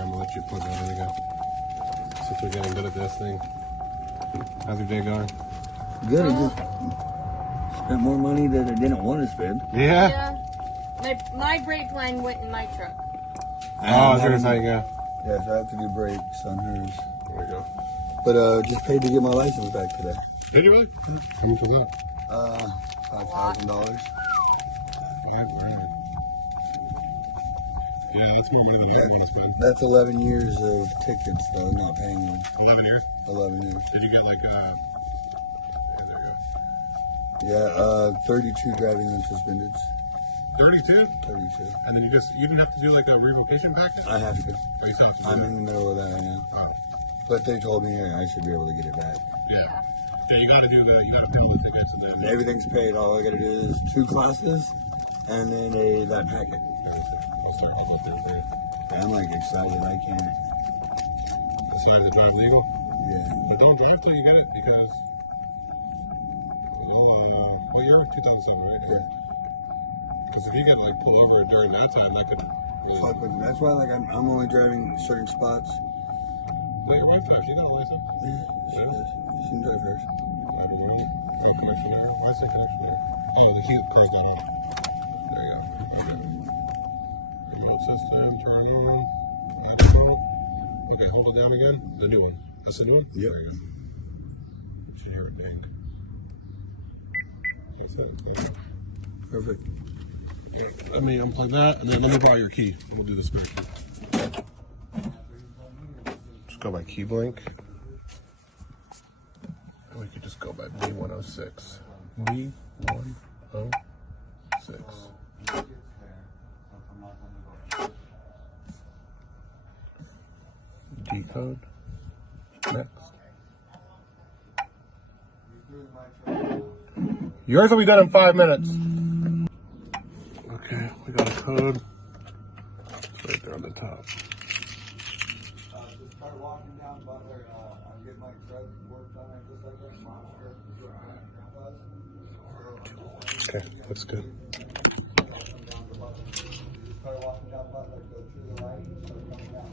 I'm gonna let you plug that in again. Since we're getting good at this thing. How's your day going? Good. I just spent more money that I didn't want to spend. Yeah? My brake line went in my truck. Oh, here's how you go. Yes, I have to do brakes on hers. There we go. But just paid to get my license back today. Did you really? How much was that? $5,000. Yeah, that's more money than I want to spend. That's 11 years of tickets, though, not paying one. 11 years? 11 years. Did you get like 32 driving unsuspended. 32? 32. And then you didn't have to do like a revocation package? I have to. Or you still have to do I'm that? in the middle of that right now. Oh. But they told me I should be able to get it back. Yeah. Yeah, you gotta do the tickets and then Everything's paid. All I gotta do is 2 classes and then that packet. start to go through there. I'm like excited. I can't. So you have to drive legal? Yeah. But don't drive till you get it because well, you're 2007, right? Yeah. Because if you get like pull over during that time, that could really. Fuck with me. That's why like I'm only driving certain spots. Well, your wife does. She got a license. Yeah, she does. She can drive first. Where's the connection? Oh, the heat car's not on. There you go. Okay. Remote system, turn on. Okay, hold it down again. The new one. That's the new one? Yep. There you go. You should hear it ding. Like that. Yeah. Perfect. Yeah. Let me unplug that, and then let me borrow your key. We'll do the spare key. Just go by key blank. We could just go by B106. B106. Decode. Next. Yours will be done in 5 minutes. Okay, we got a code. It's right there on the top. Just start walking down Butler. I'm getting my truck worked on it just like that. Monster. Okay, that's good. Start walking down Butler, go through the light, and start coming down.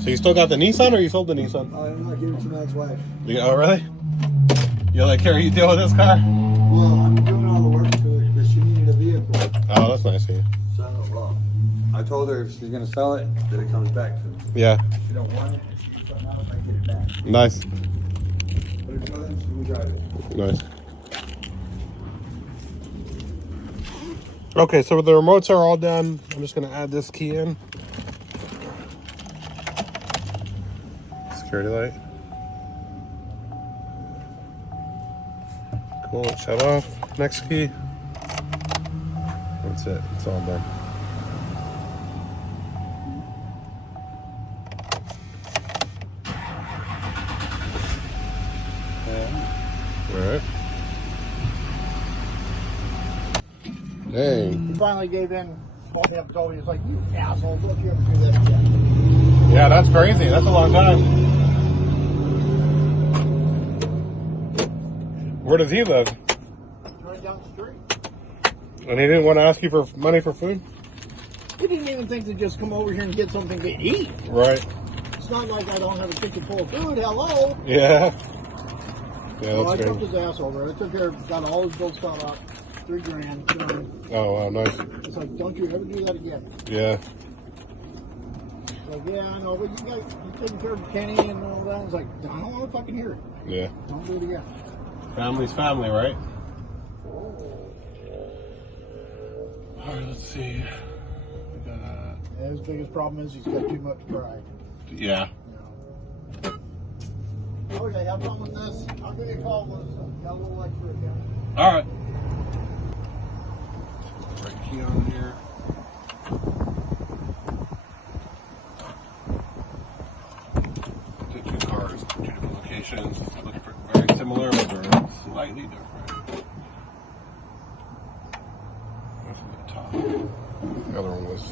So you still got the Nissan, or you sold the Nissan? I'm not giving it to my ex-wife. Oh, really? You like care you deal with this car? Well, I'm doing all the work to it because she needed a vehicle. Oh, that's nice of you. So, well, I told her if she's gonna sell it, that it comes back to me. Yeah. If she don't want it, she's like, "No, I get it back." Nice. But if not, she can drive it. Nice. Okay, so the remotes are all done. I'm just gonna add this key in. Security light. Cool, shut off. Next key. That's it, it's all done. Alright. Dang. He finally gave in. Told me, he's like, "You asshole, don't you ever do that again." Yeah, that's crazy. That's a long time. Where does he live? Right down the street. And he didn't want to ask you for money for food? He didn't even think to just come over here and get something to eat. Right. It's not like I don't have a kitchen full of food. Hello. Yeah. Yeah, So I that's took great. his ass over. I took care, got all his bills caught up. $3,000. You know, Oh, wow, nice. it's like, don't you ever do that again. Yeah. Like, yeah, I know, but you taking care of Kenny and all that. It's like, I don't want to fucking hear it. Yeah. Don't do it again. Family's family, right? his biggest problem is he's got too much pride. Yeah. You know. Okay, have fun with this. I'll give you a call when it's got a little extra again. All right. Right key on here. The two cars, two different locations. Looking for very similar, but they're slightly different. This is the Tahoe. The other one was.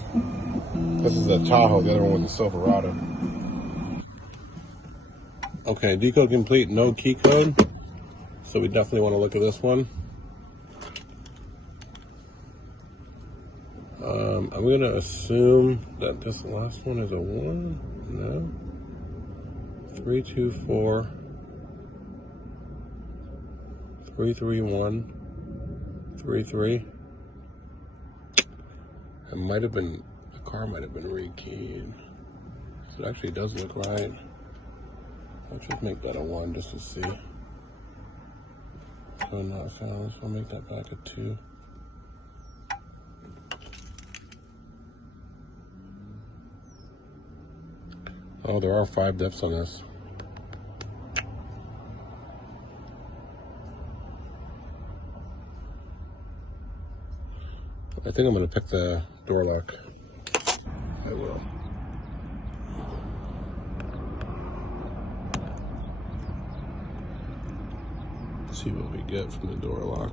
This is the Tahoe. The other one was the Silverado. Okay, decode complete. No key code. So we definitely want to look at this one. I'm going to assume that this last one is a 1. No. 3, 2, 4. 3, 3, 1. 3, 3. It might have been, the car might have been rekeyed. It actually does look right. Let's just make that a 1 just to see. So not found, so I'll make that back a 2. Oh, there are 5 dips on this. I think I'm going to pick the door lock. I will. See what we get from the door lock.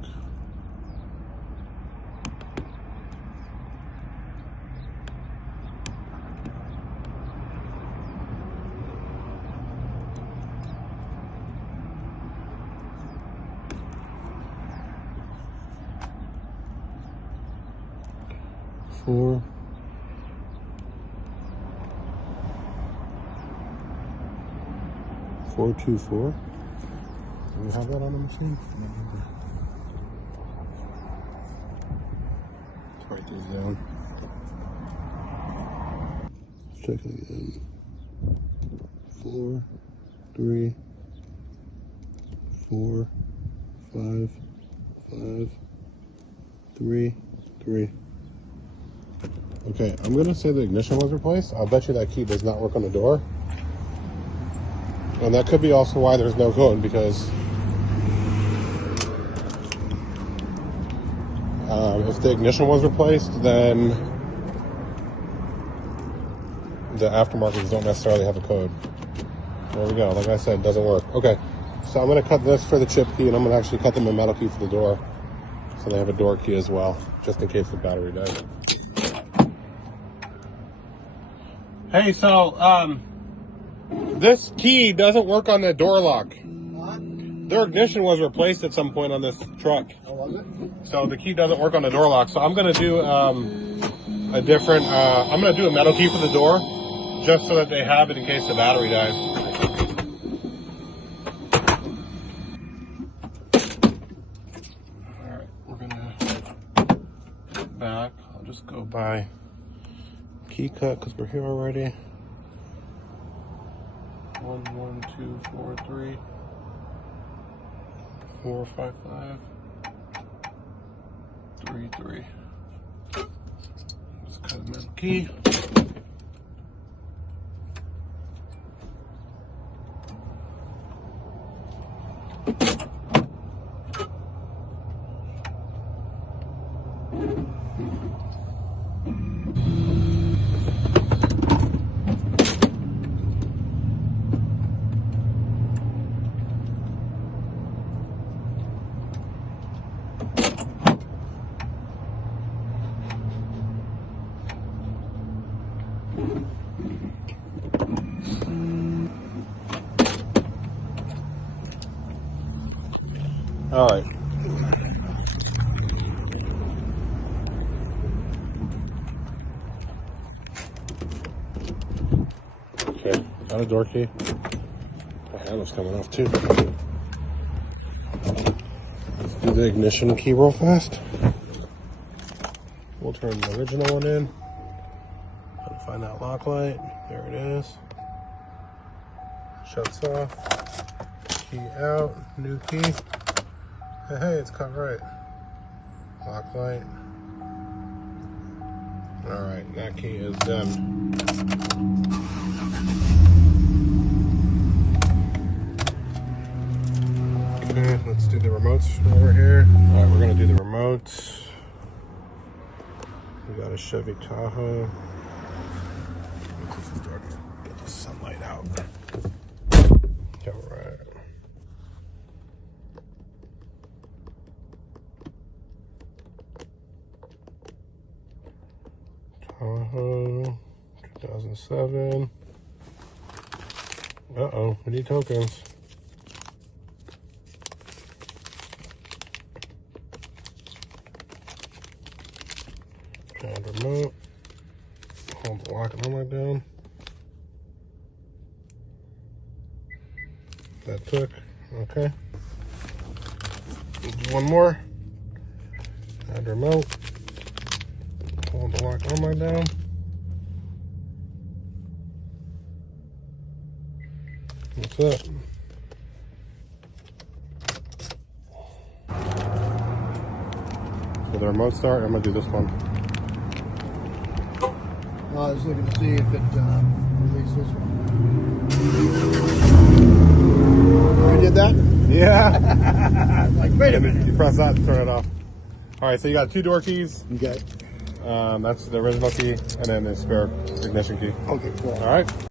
Four. 424. Do we have that on the machine? Let's write these down. Let's check it again. 4, 3, 4, 5, 5, 3, 3. Okay, I'm gonna say the ignition was replaced. I'll bet you that key does not work on the door. And that could be also why there's no code, because if the ignition was replaced, then the aftermarkets don't necessarily have a code. There we go. Like I said, it doesn't work. Okay, so I'm going to cut this for the chip key, and I'm going to actually cut them a metal key for the door. So they have a door key as well, just in case the battery dies. Hey, so, this key doesn't work on the door lock. What? Their ignition was replaced at some point on this truck. Oh, was it? So the key doesn't work on the door lock. So I'm going to do a different, I'm going to do a metal key for the door, just so that they have it in case the battery dies. All right, we're going to back. I'll just go by key cut because we're here already. 1, 1, 2, 4, 3, 4, 5, 5, 3, 3. Just cut a metal key. All right. Okay, got a door key. The handle's coming off too. Let's do the ignition key real fast. We'll turn the original one in. Gotta find that lock light. There it is. Shuts off. Key out. New key. Hey, it's cut right. Lock light. Alright, that key is done. Okay, let's do the remotes over here. Alright, we're gonna do the remotes. We got a Chevy Tahoe. Let's start to get the sunlight out. Alright. Tahoe, 2007. Uh-oh, we need tokens. And remote. Hold the lock and unlock down. That took. Okay. Do one more. Add remote. Hold the lock and unlock down. That's it. Will the remote start? I'm gonna do this one. I was looking to see if it released this one. You did that? Yeah. Like, wait a minute. You press that to turn it off. All right, so you got 2 door keys. Okay. That's the original key, and then the spare ignition key. Okay, cool. All right.